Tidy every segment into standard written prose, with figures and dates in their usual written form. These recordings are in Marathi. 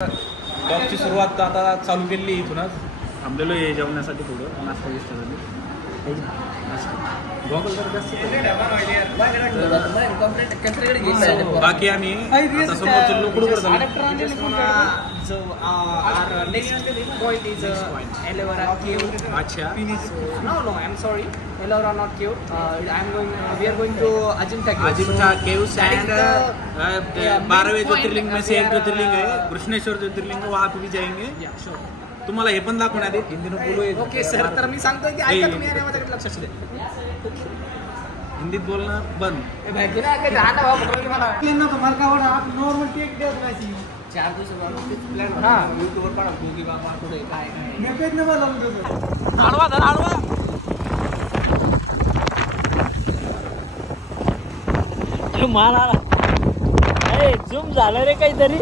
ब्लॉगची सुरुवात आता चालू केली इथूनच थांबलेलो आहे जेवण्यासाठी थोडं नाश्ता बाकी आम्ही समोरचे लोक So our next point is Ellora Cave. अच्छा No, I'm sorry. Ellora not cave. We are going to Ajanta Cave. Ajanta caves and 12वें ज्योतिर्लिंग में से एक ज्योतिर्लिंग है कृष्णेश्वर ज्योतिर्लिंग, वहाँ पे भी जाएंगे. Yeah, sure. तुम्हाला हे पण दाखवण्यात येईल हिंदीनं बोलू. Okay sir, तर मी सांगतोय की ऐका तुम्ही आणि माझ्याकडे लक्ष द्या. हिंदीत बोलणं बंद. ए भाई किती काय राहता भाऊ पकडून की मला. क्लीन नको मार्कावर आप नॉर्मल टेक देत नाही 4 दिवस प्लॅन हां YouTube वर पाडा की बाबा पुढे काय मी पेज न बोलवून देतो. आडवा धर आडवा. मारा ए झूम झालं रे काहीतरी.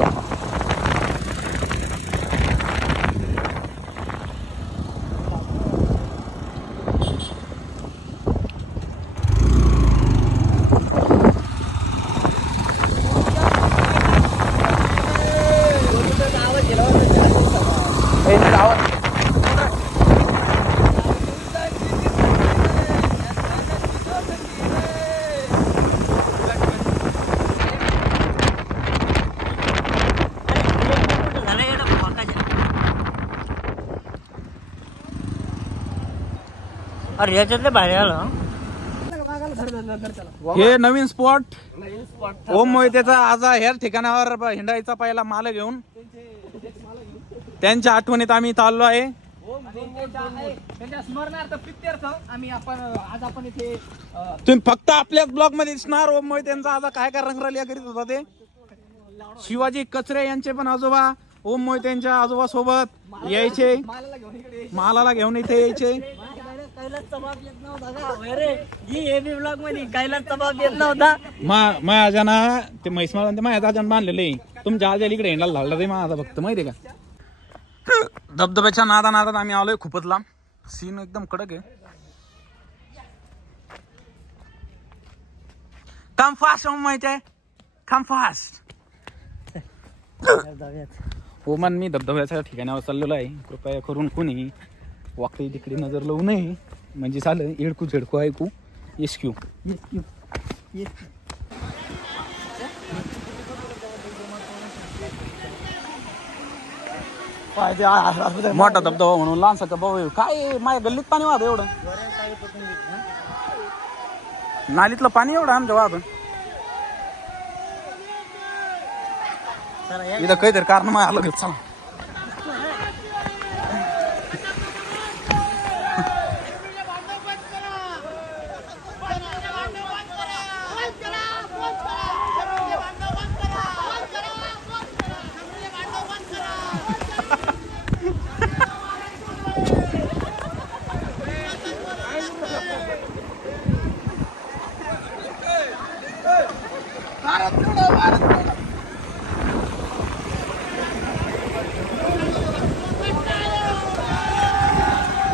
अरे याच्यातले बाहेर आलं. हे नवीन स्पॉट ओम मोहितेचा आज ह्याच ठिकाणावर हिंडायचा पहिला माल घेऊन त्यांच्या आठवणीत आम्ही चाललो आहे. त्यांच्या स्मरणार्थ प्रित्यर्थ आम्ही आज आपण इथे तुम्ही फक्त आपल्याच ब्लॉग मध्ये दिसणार ओम मोहितेंचा आज काय काय रंगरलिया करीत होता ते. शिवाजी कचरे यांचे पण आजोबा ओम मोहितेंच्या आजोबा सोबत यायचे, मालाला घेऊन इथे यायचे. कैलास जबाब येत नव्हता का हे ब्लॉग मध्ये कैलास जबाब येत नव्हता. माझ्या ना ते म्हैसमाळ ते माझ्या दादाने बांधलेले तुमच्या आज्याला इकडे हेंडाला धाडला ते माझा फक्त माहितीये का. धबधब्याच्या नादात आम्ही आलोय खूपच लांब. सीन एकदम कडक आहे. कम फास्ट ओम माहिती कम फास्ट. ओमान मी धबधब्याच्या ठिकाणावर चाललेलो आहे. कृपया करून कोणी वाकडी तिकडे नजर लावू नये म्हणजे झालं एडकू झेडकू ऐकू एसक्यू. मोठा धबधबा म्हणून लहानसा भाऊ काय माझ्या गल्लीत पाणी वाहत एवढं. नालीतलं पाणी एवढं आमच्या वाहत. इथं काहीतरी कारण मग आलं चला.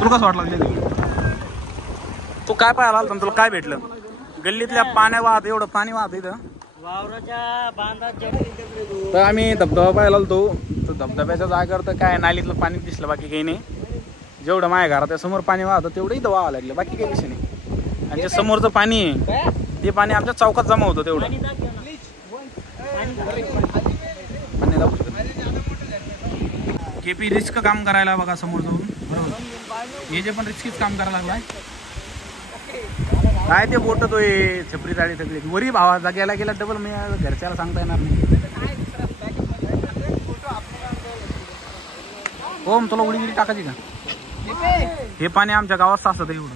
तुला कसं वाटलं तू काय पाहायला आला तुला काय भेटलं. गल्लीतल्या पाण्या वाहत एवढं पाणी वाहत इथं वावराच्या बांधात. तर आम्ही धबधबा पाहायला आलतो. तर धबधब्याच्या जागेवर तर काय नालीतलं पाणी दिसलं बाकी काही नाही. जेवढं माझ्या घराच्या समोर पाणी वाहतं तेवढं इथं व्हावं लागलं बाकी काही विषय नाही. आणि जे समोरचं पाणी आहे ते पाणी आमच्या चौकात जमा होतं तेवढं. केपी रिस्क काम करायला बघा समोर जाऊन बरोबर. हे जे पण रिस्कीच काम करायला लागलाय काय ते बोट तो छपरी जाळी सगळी वरी भावा जाग्याला गेला डबल मी घरच्याला सांगता येणार नाही. ओम तुला उडी गिरी टाकायची का. हे पाणी आमच्या गावात साचत आहे एवढं.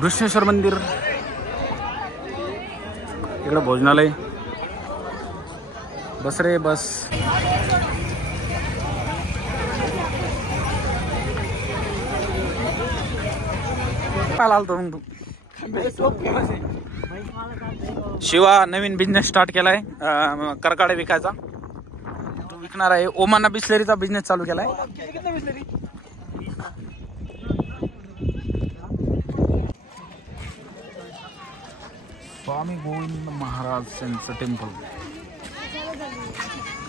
कृष्णेश्वर मंदिर इकडं भोजनालय. बस रे बस. शिवा नवीन बिझनेस स्टार्ट केलाय करकाडे विकायचा. तो विकणार आहे. ओमाना बिस्लरीचा बिझनेस चालू केलाय. स्वामी गोविंद महाराज यांचं टेम्पल. आली.